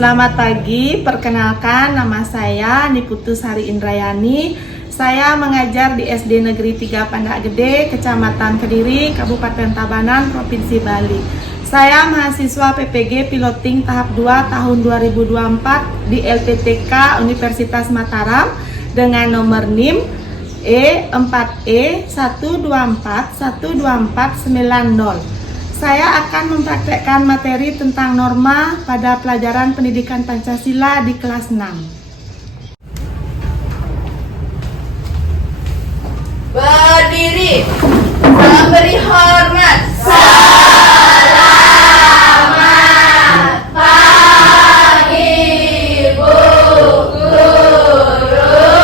Selamat pagi, perkenalkan nama saya Niputu Sari Indrayani. Saya mengajar di SD Negeri 3 Pandak Gede, Kecamatan Kediri, Kabupaten Tabanan, Provinsi Bali. Saya mahasiswa PPG Piloting tahap 2 tahun 2024 di LPTK Universitas Mataram dengan nomor NIM E4E1241241240. Saya akan mempraktekkan materi tentang norma pada pelajaran pendidikan Pancasila di kelas 6. Berdiri, memberi hormat. Selamat pagi, Bu Guru.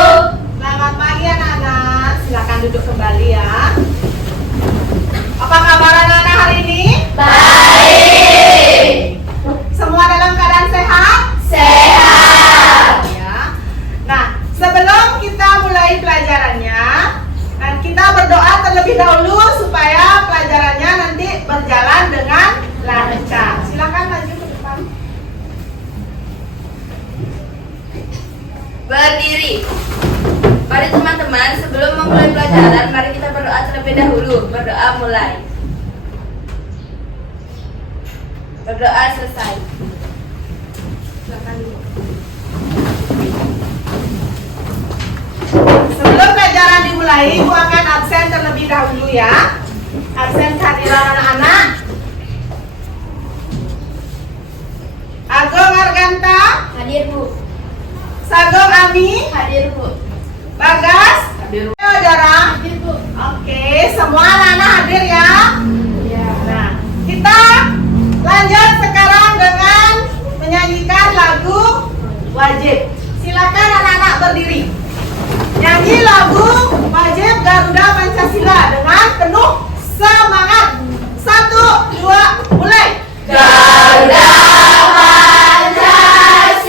Selamat pagi anak-anak, silakan duduk kembali ya. Apa kabar anak-anak hari ini? Baik. Semua dalam keadaan sehat? Sehat. Ya. Nah, sebelum kita mulai pelajarannya, kita berdoa terlebih dahulu supaya pelajarannya nanti berjalan dengan lancar. Silakan maju ke depan. Berdiri. Mari teman-teman, sebelum memulai pelajaran, mari kita berdoa terlebih dahulu. Berdoa mulai. Berdoa selesai. Silakan dulu. Sebelum pelajaran dimulai, Ibu akan absen terlebih dahulu ya. Absen kehadiran anak-anak. Agong Arganta, Hadir, Bu. Sagong Ami, Hadir, Bu. Bagas, Hadir, Bu. Saudara. Hadir, Bu. Oke, semua anak-anak hadir ya. Ya. Nah, kita lanjut sekarang dengan menyanyikan lagu wajib. Silakan anak-anak berdiri. Nyanyi lagu wajib Garuda Pancasila dengan penuh semangat. 1, 2, mulai. Garuda Pancasila.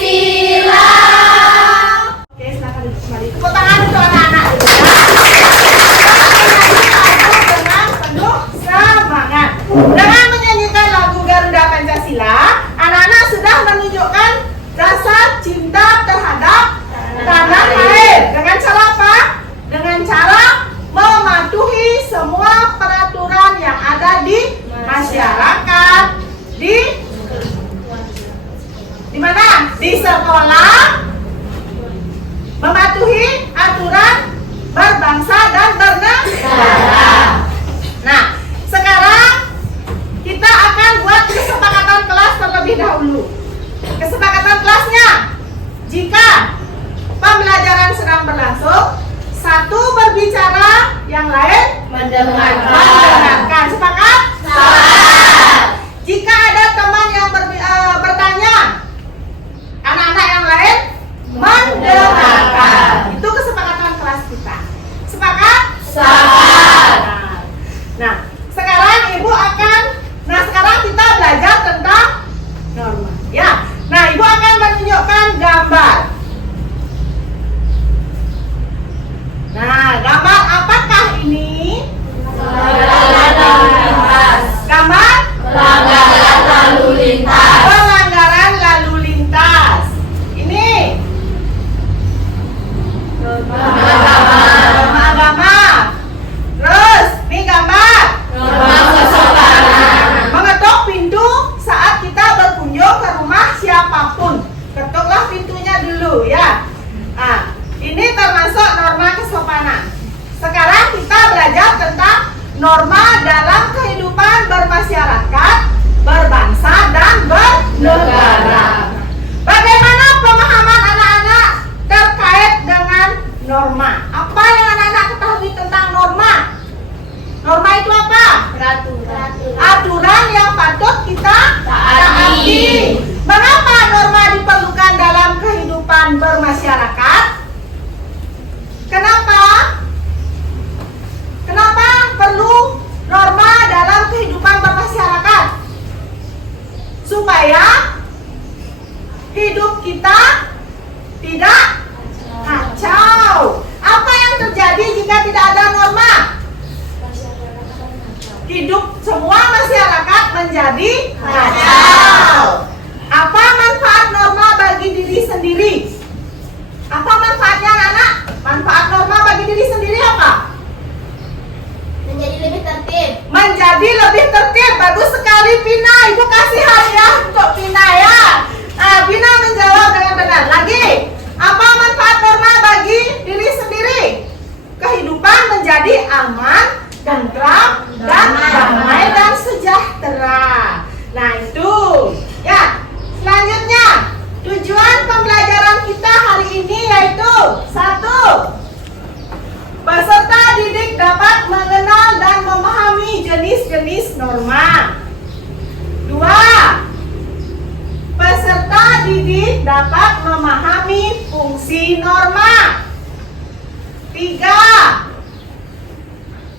Oke, silakan duduk kembali. Tepuk tangan untuk anak-anak dulu ya. Dengan penuh semangat. Dengan menyanyikan lagu Garuda Pancasila, anak-anak sudah menunjukkan rasa cinta terhadap tanah air. Dengan cara apa? Dengan cara mematuhi semua peraturan yang ada di masyarakat, di mana? Di sekolah, mematuhi aturan berbangsa dan bernegara. Nah, sekarang kita akan buat kesepakatan kelas terlebih dahulu. Kesepakatan kelasnya, jika pembelajaran sedang berlangsung, satu berbicara, yang lain mendengarkan. Sepakat? Sepakat. Jika ada teman yang bertanya, anak-anak yang lain mendengarkan. Itu kesepakatan kelas kita. Sepakat? Sepakat. Nah, sekarang sekarang kita belajar tentang norma. Ya. Nah, Ibu akan menunjukkan gambar. Nah, gambar apakah ini? Pelanggaran lalu lintas. Gambar Pelanggaran lalu lintas. pelanggaran lalu lintas. Ini norma agama. Terus, ini gambar Norma kesopanan. mengetuk pintu saat kita berkunjung ke rumah siapapun. Ketuklah pintunya dulu ya. Nah, ini termasuk norma kesopanan. Sekarang kita belajar tentang norma dalam kehidupan bermasyarakat, berbangsa, dan bernegara. Bagaimana pemahaman anak-anak terkait dengan norma? Apa yang anak-anak ketahui tentang norma? Norma itu apa? Aturan yang patut kita taati. Mengapa norma diperlukan dalam kehidupan bermasyarakat? Kenapa? Kenapa perlu norma dalam kehidupan bermasyarakat? Supaya sendiri. Apa manfaatnya anak? Manfaat norma bagi diri sendiri apa? Menjadi lebih tertib. Menjadi lebih tertib. Bagus sekali Pina. Ibu kasih hadiah untuk Pina ya. Nah, Pina menjawab dengan benar. Lagi, apa manfaat norma bagi diri sendiri? Kehidupan menjadi aman, tentram, dan damai dan sejahtera. Nah itu. Ya, selanjutnya tujuan pembelajaran kita hari ini yaitu 1. Peserta didik dapat mengenal dan memahami jenis-jenis norma. 2. Peserta didik dapat memahami fungsi norma. 3.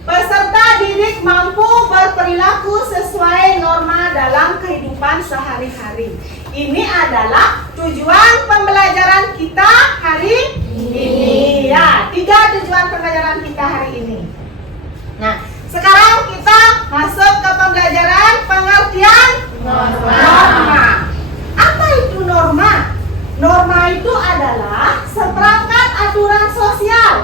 Peserta didik mampu berperilaku sesuai norma dalam kehidupan sehari-hari. Ini adalah tujuan pembelajaran kita hari ini. Ya, 3 tujuan pembelajaran kita hari ini. Nah, sekarang kita masuk ke pembelajaran pengertian norma. Apa itu norma? Norma itu adalah seperangkat aturan sosial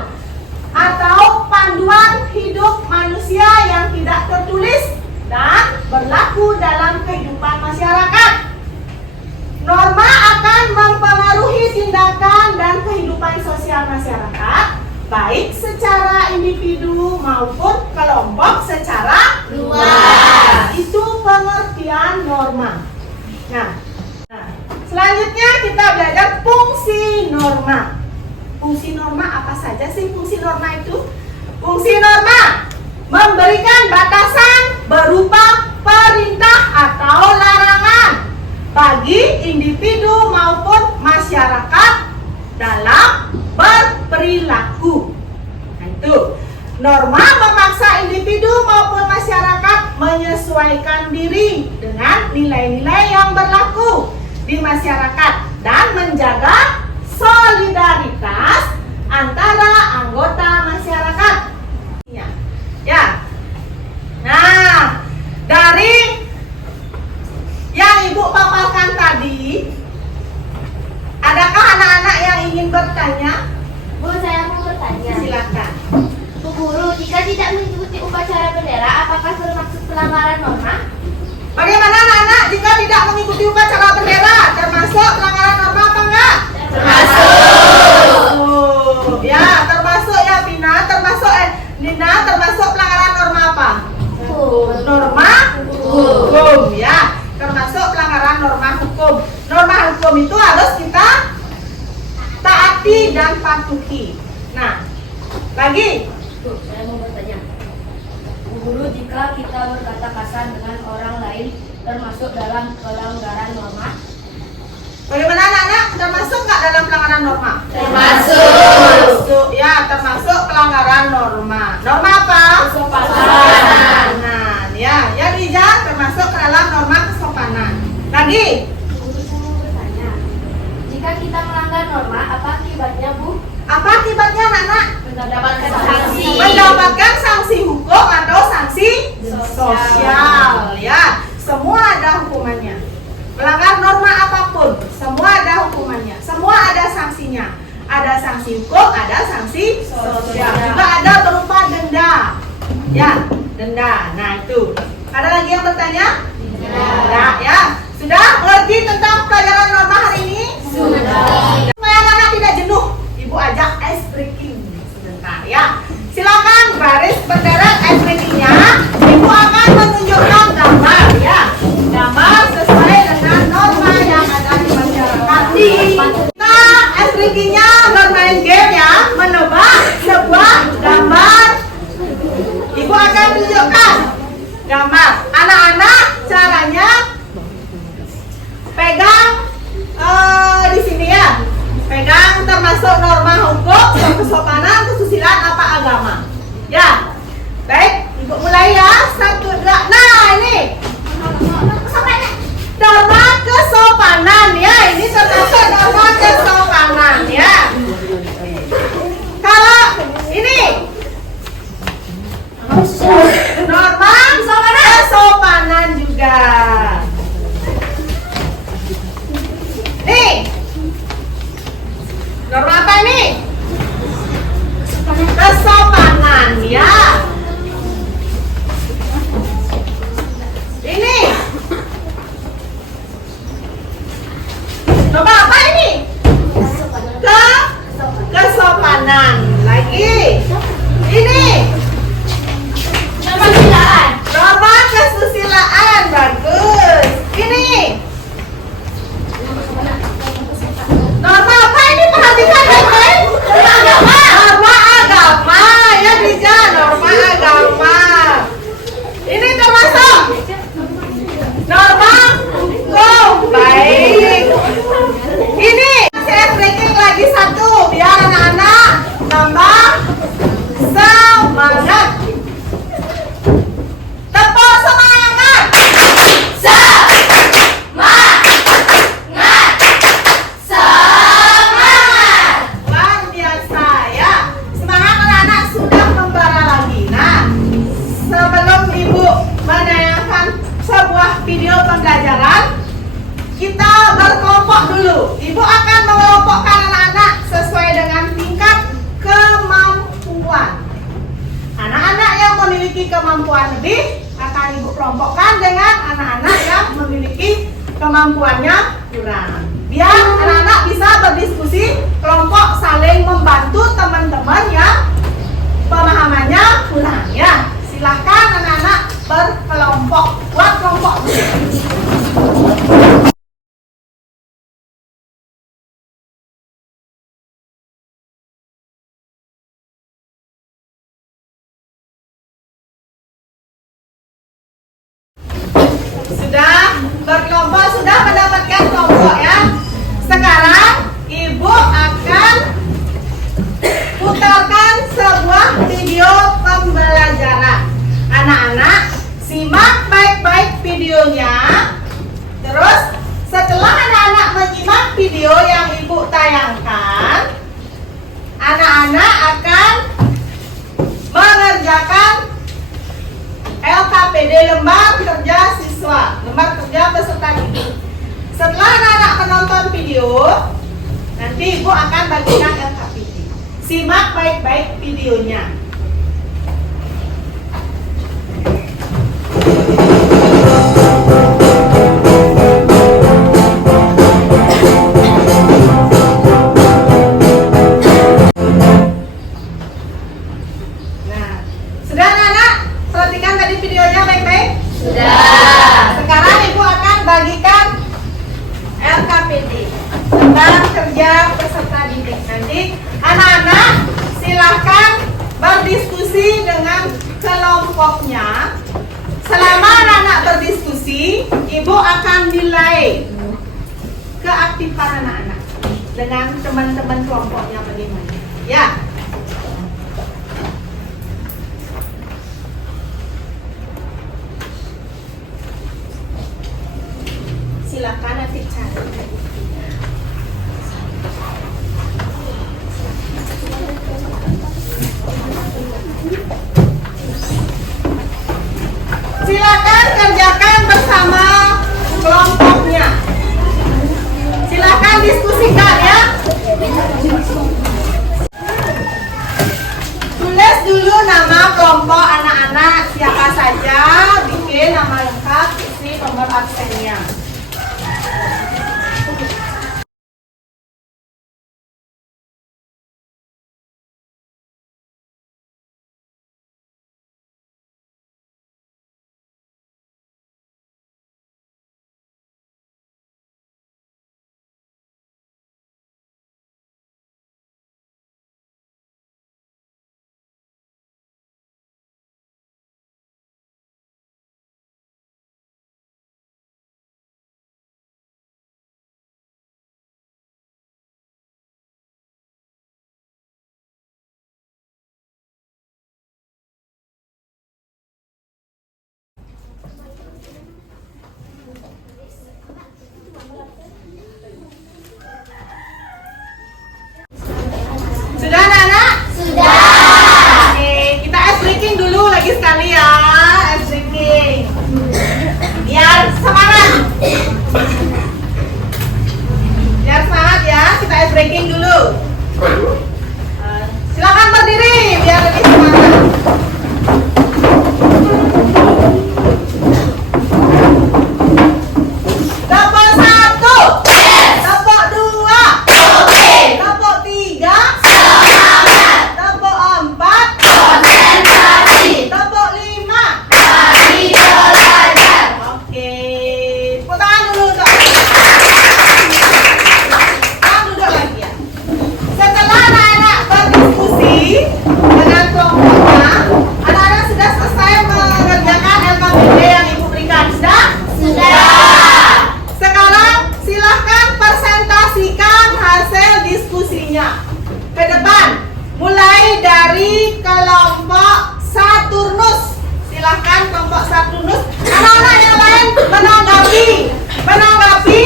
atau panduan hidup manusia yang tidak tertulis dan berlaku dalam kehidupan masyarakat. Norma akan mempengaruhi tindakan dan kehidupan sosial masyarakat, baik secara individu maupun kelompok secara luas. Itu pengertian norma. Nah, selanjutnya kita belajar fungsi norma. Fungsi norma apa saja sih fungsi norma itu? Fungsi norma memberikan batasan berupa perintah atau larangan bagi individu maupun masyarakat dalam berperilaku. Nah, itu. Norma memaksa individu maupun masyarakat menyesuaikan diri dengan nilai-nilai yang berlaku di masyarakat dan menjaga solidaritas antara anggota masyarakat. Ya. Nah, dari yang Ibu paparkan tadi, adakah anak-anak yang ingin bertanya? Bu, saya mau bertanya. Silakan. Bu Guru, jika tidak mengikuti upacara bendera, apakah termasuk pelanggaran norma? Bagaimana anak-anak jika tidak mengikuti upacara bendera? Termasuk pelanggaran norma apa enggak? Termasuk. Ya, termasuk ya Pina, termasuk Nina, termasuk pelanggaran norma apa? Norma hukum ya, termasuk pelanggaran norma hukum. Norma hukum itu harus kita taati dan patuhi. Nah, lagi. Bu, saya mau bertanya. Bu Guru, jika kita berkata kasar dengan orang lain termasuk dalam pelanggaran norma? Bagaimana anak-anak? Termasuk nggak dalam pelanggaran norma? Termasuk. Ya, termasuk pelanggaran norma. Norma apa? Kesopanan. Ya, yang hijau termasuk ke dalam norma kesopanan. Lagi. Guru, saya mau bertanya. Jika kita melanggar norma, apa akibatnya, Bu? Apa akibatnya anak-anak? Mendapatkan sanksi. Mendapatkan sanksi hukum atau sanksi sosial. Ya, semua ada hukumannya. Melanggar norma apapun, semua ada hukumannya, semua ada sanksinya. Ada sanksi hukum, ada sanksi sosial. Juga ada berupa denda. Ya, denda. Nah itu. Ada lagi yang bertanya? Tidak. Ya. Sudah mengerti tentang pelajaran norma hari ini? Sudah. Supaya anak tidak jenuh, Ibu ajak ice breaking sebentar ya. Silakan baris berderet ice breakingnya. Ibu akan menunjukkan gambar ya. Gambar sesuai dengan norma yang ada di masyarakat. Kita ice breakingnya bermain game ya, menebak sebuah gambar. Ibu akan tunjukkan gambar. Anak-anak caranya pegang di sini ya. Pegang termasuk norma hukum, kesopanan, kesusilaan, apa agama. Ya. Baik, Ibu mulai ya. 1, 2. Nah, ini. Norma kesopanan ya. Ini termasuk norma kesopanan ya. Kalau ini norma kesopanan juga. Nih. Norma apa ini? Kesopanan, ya. Ini. Norma apa ini? Kesopanan. Lagi. Ini. Kesusilaan. Norma kesusilaan. Bagus. Ini. Norma apa ini? Perhatikan baik-baik. Norma agama. Ya Dija, norma agama. Ini termasuk norma hukum. Baik. Ini saya breaking lagi satu biar anak-anak tambah semangat. Tepuk semangat. Luar biasa ya. Semangat anak-anak sudah membara lagi. Nah, sebelum Ibu menayangkan sebuah video pembelajaran, kita berkelompok dulu. Ibu akan mengelompokkan anak-anak sesuai dengan tingkat kemampuan. Anak-anak yang memiliki kemampuan lebih akan Ibu kelompokkan dengan anak-anak yang memiliki kemampuannya kurang. Biar anak-anak bisa berdiskusi, kelompok saling membantu teman-teman yang pemahamannya kurang ya. Silahkan anak-anak berkelompok, buat kelompok dulu. Sudah berkelompok, sudah mendapatkan kelompok ya. Sekarang Ibu akan putarkan sebuah video pembelajaran. Anak-anak simak baik-baik videonya. Terus setelah anak-anak menyimak video yang Ibu tayangkan, anak-anak akan mengerjakan LKPD, lembar kerja siswa, lembar kerja peserta didik. Setelah anak-anak menonton video, nanti Ibu akan bagikan LKPD. Simak baik-baik videonya. Nah, sudah anak-anak? Perhatikan tadi videonya baik-baik? Sudah. Sekarang Ibu akan bagikan LKPD, lembar kerja peserta didik. Nanti anak-anak silahkan berdiskusi dengan kelompoknya. Selama anak-anak berdiskusi, Ibu akan nilai keaktifan anak-anak dengan teman-teman kelompoknya bagaimana. Ya. Silakan nanti cari. Silakan kerjakan bersama kelompoknya. Silakan diskusikan ya. Tulis dulu nama kelompok anak-anak siapa saja, bikin nama lengkap, isi nomor absennya. Sudah anak-anak? Sudah. Oke, kita ice breaking dulu lagi sekali ya. Ice breaking. Biar semangat. Biar semangat ya, kita ice breaking dulu. Silakan berdiri biar lebih semangat. Tepuk 1, tepuk 2, tepuk 3, tepuk 4, tepuk 5. Oke, tepuk tangan dulu Kak. Sekarang duduk lagi ya. Setelah anak-anak berdiskusi dengan kelompoknya, anak-anak sudah selesai mengerjakan LKPD yang Ibu berikan. Sudah? Sekarang silahkan presentasikan hasil diskusinya ke depan. Mulai dari kelompok Saturnus. Silahkan kelompok Saturnus. Anak-anak yang lain menanggapi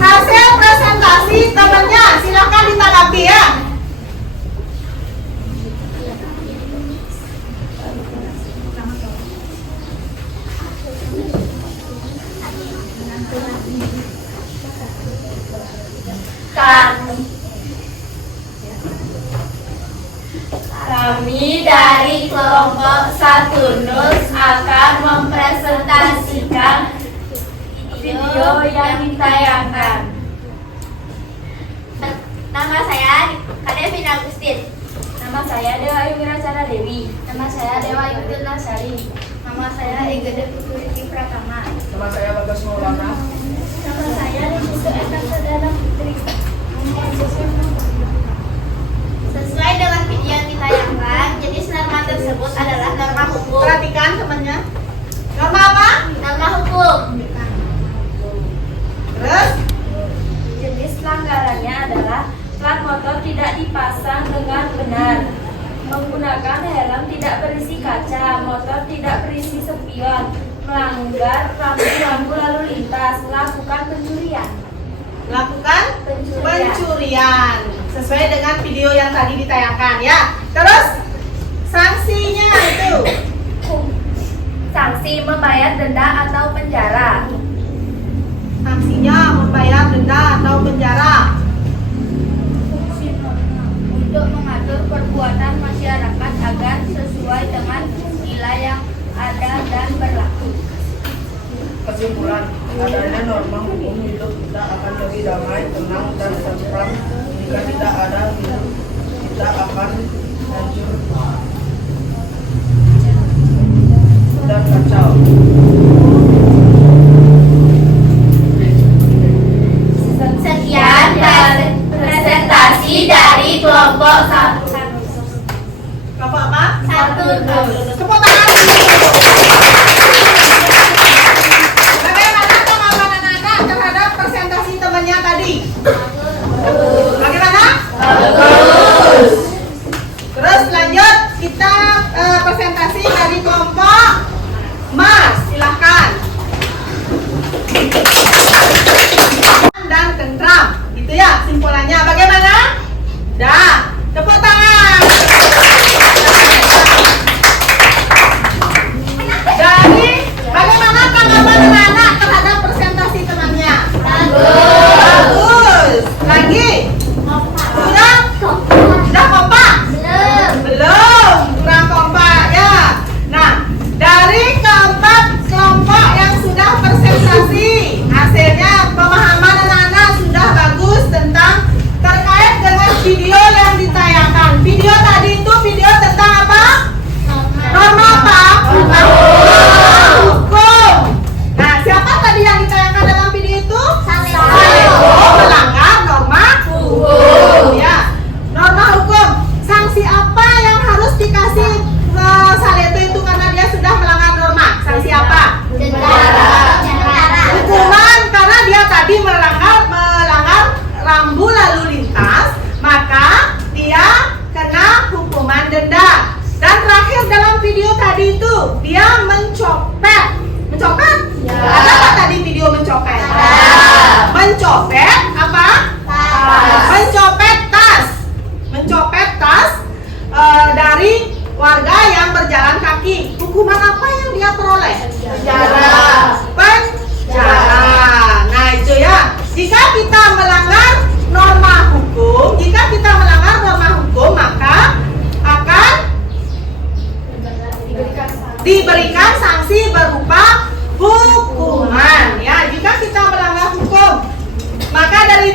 hasil presentasi temannya. Silahkan ditanggapi ya. Kami dari kelompok Saturnus akan mempresentasikan video yang ditayangkan. Nama saya Kadevin Agustin. Nama saya Dewa Wiracana Dewi. Nama saya Dewa Yudil Nasari. Nama saya Egede Putri Pratama. Nama saya Bagas Maulana. Nama saya Ritu Eka Sadana Putri. Sesuai dengan video yang ditayangkan, jenis norma tersebut adalah norma hukum. Perhatikan temannya. Norma apa? Norma hukum. Terus? Jenis pelanggarannya adalah plat motor tidak dipasang dengan benar, menggunakan helm tidak berisi kaca, motor tidak berisi spion, melanggar lampu lalu lintas, melakukan pencurian. Lakukan pencurian sesuai dengan video yang tadi ditayangkan ya. Terus sanksinya itu Sanksi membayar denda atau penjara. sanksinya membayar denda atau penjara. Untuk mengatur perbuatan masyarakat agar sesuai dengan nilai yang ada dan berlaku. Kesimpulan, adanya norma hukum hidup kita akan lebih damai, tenang, dan tentram. Jika tidak ada hidup, kita akan hancur dan kacau. Sekian presentasi dari kelompok Kelompok apa? Saturnus. Tepuk tangan dulu. Bagaimana tanggapan anak-anak terhadap presentasi temannya tadi? Bagaimana? Bagus. Terus lanjut kita presentasi dari kelompok Mas. Silahkan. Dan tentram. Gitu ya simpulannya. Bagaimana? Dah. Tepuk tangan. Dari bagaimana tanggapan anak-anak terhadap presentasi temannya? Bagus. Lagi? Sudah? Sudah kompak? Belum. Kurang kompak ya. Nah, dari keempat kelompok yang sudah presentasi, hasilnya pemahaman anak-anak sudah bagus tentang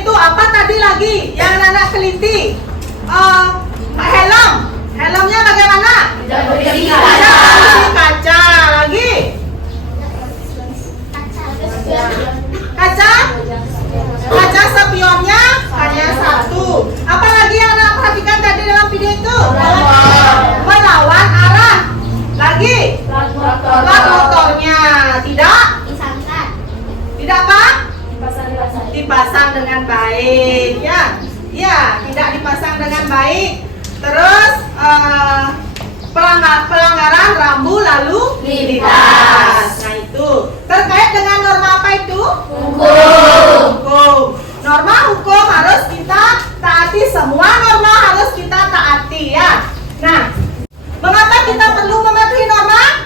itu apa tadi lagi yang anak teliti? Helm. Helmnya bagaimana? Tidak berisi Tidak berisi kaca. Lagi? Kaca? Kaca spionnya hanya satu. Apa lagi yang anak perhatikan tadi dalam video itu? Melawan arah. Lagi? Plat motornya. Tidak? Tidak apa? Dipasang dengan baik, ya. Ya, tidak dipasang dengan baik. Terus pelanggaran rambu lalu lintas. Nah, itu terkait dengan norma apa itu? Hukum. Norma hukum harus kita taati, semua norma harus kita taati, ya. Nah, mengapa kita perlu mematuhi norma?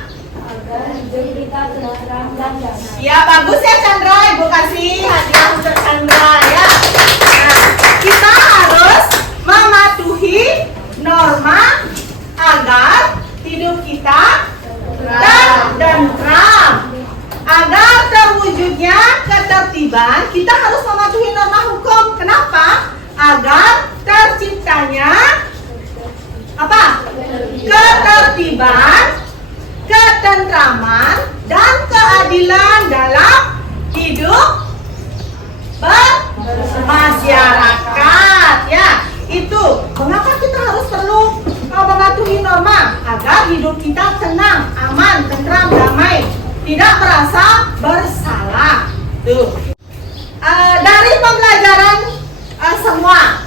Ya, bagus ya Chandra, Ibu kasih hadiah untuk Chandra, ya. Nah, kita harus mematuhi norma agar hidup kita tentram. Agar terwujudnya ketertiban, kita harus mematuhi norma hukum. Kenapa? Agar terciptanya apa? Ketertiban, ketentraman, dan keadilan dalam hidup bermasyarakat, ya. Itu mengapa kita harus perlu mematuhi norma agar hidup kita tenang, aman, tentram, damai, tidak merasa bersalah. Tuh. Dari pembelajaran semua,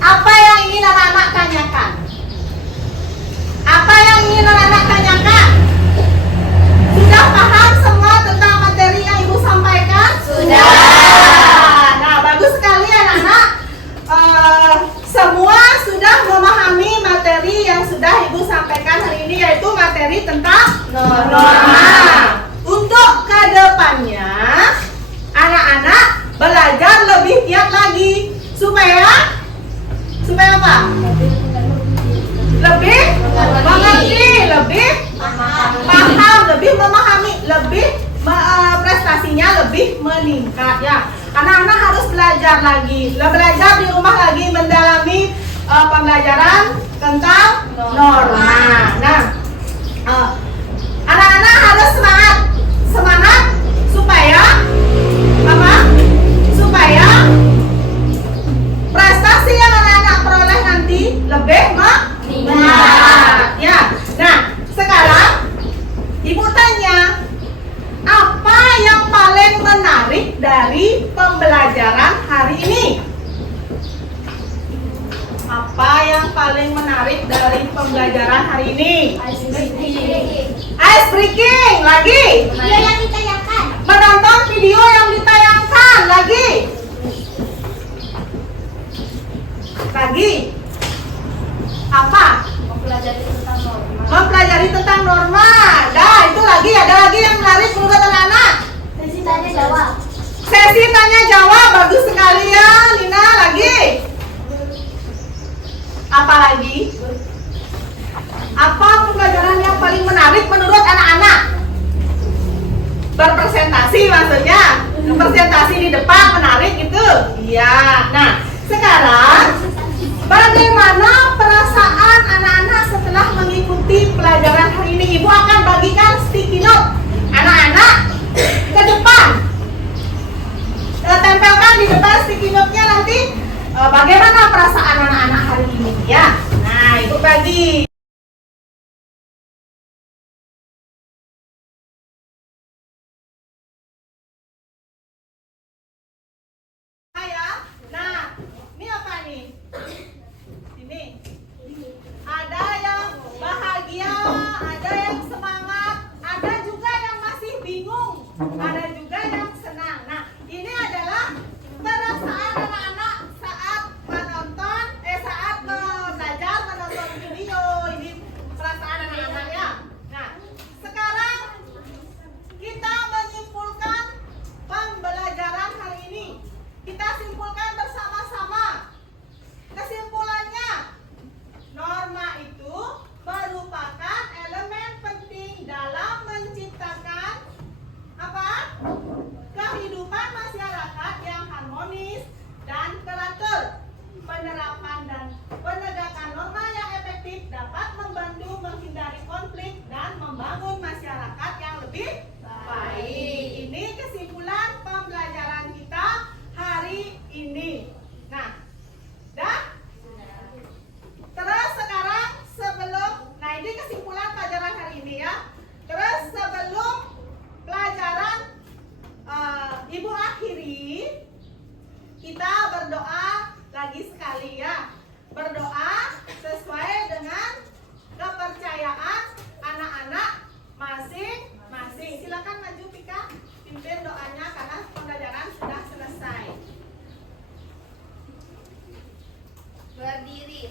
apa yang ingin anak-anak tanyakan? Apa yang ingin anak-anak tanyakan? Sudah paham semua tentang materi yang Ibu sampaikan? Sudah. Nah, bagus sekali anak-anak. Semua sudah memahami materi yang sudah Ibu sampaikan hari ini, yaitu materi tentang norma. Untuk kedepannya, anak-anak belajar lebih giat lagi supaya apa? Lebih mengerti, lebih paham, lebih memahami, lebih prestasinya lebih meningkat, ya. Anak-anak harus belajar lagi, belajar di rumah lagi, mendalami pembelajaran tentang norma. Nah, anak-anak harus semangat supaya apa? Supaya prestasi yang anak-anak peroleh nanti lebih meningkat, ya. Nah, sekarang Ibu tanya, apa yang paling menarik dari pembelajaran hari ini? Apa yang paling menarik dari pembelajaran hari ini? Ice breaking. Lagi? Video yang ditayangkan. Menonton video yang ditayangkan. Lagi? Lagi? Apa? Mempelajari tentang norma. Dah, itu lagi. Ada lagi yang menarik menurut anak-anak? Sesi tanya jawab. Sesi tanya jawab. Bagus sekali ya, Lina. Lagi? Apa lagi? Apa pembelajaran yang paling menarik menurut anak-anak? Berpresentasi maksudnya. Presentasi di depan menarik gitu. Iya. Nah, sekarang bagaimana perasaan anak-anak setelah mengikuti pelajaran hari ini? Ibu akan bagikan sticky note anak-anak ke depan. Tempelkan di depan sticky note-nya nanti bagaimana perasaan anak-anak hari ini, ya. Nah, Ibu bagi. Nah, ini apa nih? Ini ada yang bahagia, ada yang semangat, ada juga yang masih bingung, ada juga yang senang. Nah, ini adalah perasaan dan teratur. Penerapan dan penegakan norma yang efektif dapat membantu menghindari konflik dan membangun masyarakat yang lebih baik. Ini kesimpulan pembelajaran kita hari ini. Nah, dah? Terus sekarang nah ini kesimpulan pelajaran hari ini ya. Terus sebelum pelajaran Ibu akhiri, kita berdoa lagi sekali ya. Berdoa sesuai dengan kepercayaan anak-anak masing-masing. Silakan maju Pika, pimpin doanya karena pembelajaran sudah selesai. Berdiri.